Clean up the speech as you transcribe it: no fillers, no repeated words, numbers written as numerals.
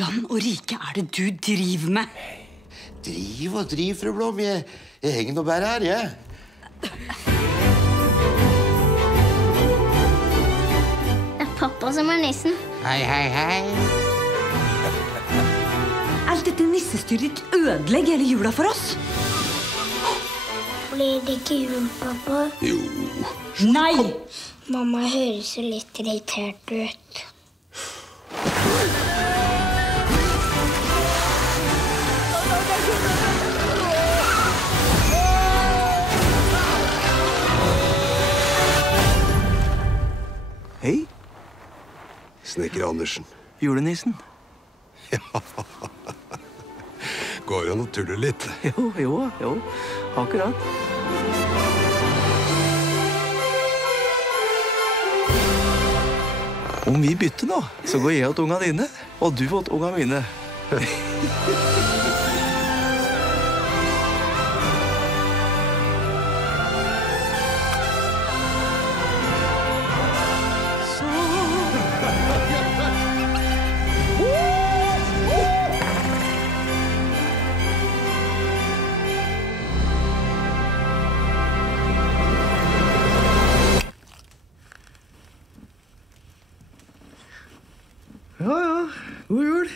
land og rike er det du driver med? Driv og driv, fru Blom. Jeg henger noe bare her, jeg. Det er pappa som er nissen. Hei, hei, hei. Alt dette nissestyret ødelegger hele jula for oss. Blir det ikke jul, pappa? Jo. Nei! Mamma høres jo litt irritert ut. Hei, Snekker Andersen. julenissen. Går an å tulle litt. Jo, akkurat. Om vi bytter nå, så går jeg åt unga dine, og du åt unga mine. Ja, god jul.